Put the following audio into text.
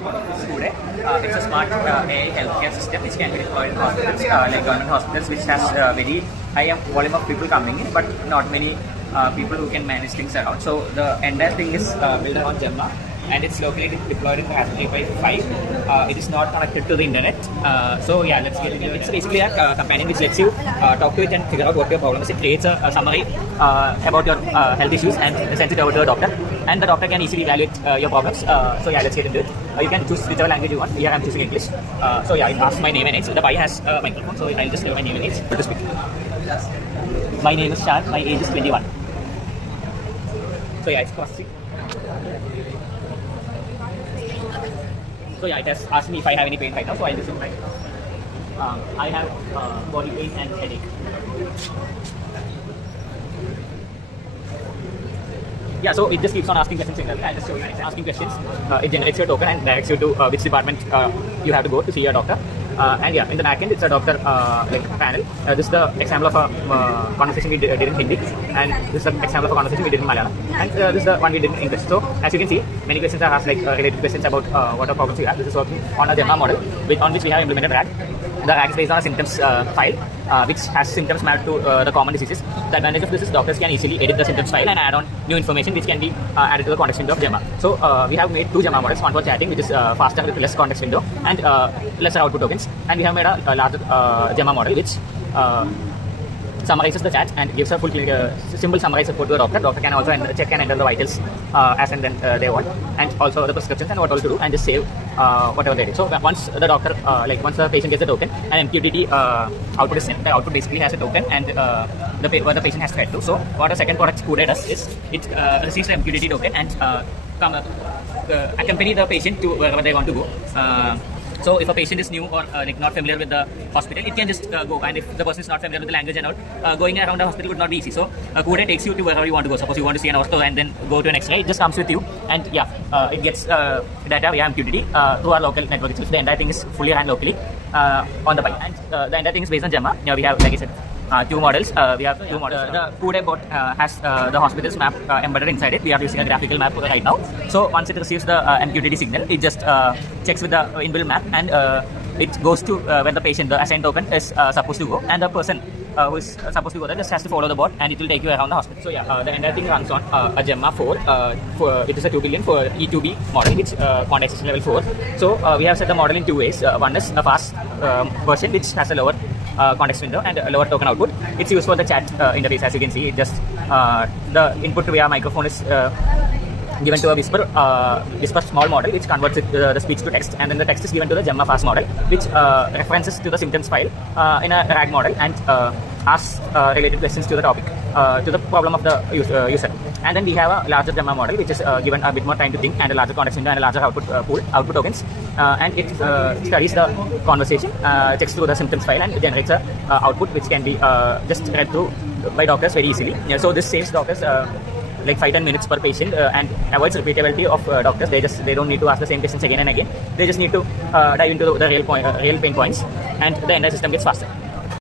product is Kude. It's a smart AI healthcare system which can be deployed in hospitals, like government hospitals, which has very high volume of people coming in, but not many people who can manage things around. So the entire thing is built on Gemma, and it's locally deployed in the Raspberry Pi 5. It is not connected to the internet. So yeah, let's get into it. It's basically a companion which lets you talk to it and figure out what your problem is. It creates a summary about your health issues and sends it over to a doctor. And the doctor can easily evaluate your problems. So yeah, let's get into it. You can choose whichever language you want. Here I'm choosing English. So yeah, it asks my name and age. The Pi has a microphone, so I'll just tell my name and age to speak. My name is Shan. My age is 21. So yeah, it's crossing. So yeah, it has asked me if I have any pain right now. So I'll just say I have body pain and headache. Yeah, so it just keeps on asking questions. I'll just show you. It's asking questions. It generates your token and directs you to which department you have to go to see your doctor. And yeah, in the back end, it's a doctor like panel. This is the example of a conversation we did in Hindi, and this is the example of a conversation we did in Malayalam, and this is the one we did in English. So as you can see, many questions are asked, like related questions about what are problems you have. This is working on a Gemma model on which we have implemented RAG. The RAG is based on a symptoms file, which has symptoms mapped to the common diseases. The advantage of this is doctors can easily edit the symptoms file and add on new information which can be added to the context window of Gemma. So we have made two Gemma models, one for chatting, which is faster with less context window and lesser output tokens, and we have made a larger Gemma model which summarizes the chat and gives a full simple summarized report to the doctor. Doctor can also check and enter the vitals as and then they want, and also the prescriptions and what all to do, and just save whatever they did. So once the doctor, once the patient gets the token, an MQTT output is sent. The output basically has a token and what the patient has to head to. So what a second product Kude does is it receives the MQTT token and accompany the patient to wherever they want to go. So if a patient is new or not familiar with the hospital, it can just go. And if the person is not familiar with the language and all, going around the hospital would not be easy. So Kude takes you to wherever you want to go. Suppose you want to see an ortho and then go to an X-ray, it just comes with you. And yeah, it gets data via MQTT through our local network itself. The entire thing is fully ran locally on the Pi. And the entire thing is based on Gemma. Now we have, like I said, two models. We have two models. The Kude bot has the hospital's map embedded inside it. We are using a graphical map right now. So once it receives the MQTT signal, it just checks with the inbuilt map and it goes to where the patient, the assigned token, is supposed to go, and the person who is supposed to go there just has to follow the bot, and it will take you around the hospital. So yeah, the entire thing runs on a Gemma 4. It is a 2 billion for E2B model, which context is level 4. So we have set the model in two ways. One is a fast version, which has a lower context window and a lower token output. It's used for the chat interface. As you can see, it just the input via microphone is given to a whisper small model, which converts the speech to text, and then the text is given to the Gemma fast model, which references to the symptoms file in a RAG model and asks related questions to the topic, to the problem of the user. And then we have a larger Gemma model, which is given a bit more time to think and a larger context window and a larger output tokens, and it studies the conversation, checks through the symptoms file, and generates a output which can be just read through by doctors very easily. Yeah, so this saves doctors like 5-10 minutes per patient and avoids repeatability of doctors. They don't need to ask the same questions again and again. They just need to dive into the real pain points, and the entire system gets faster.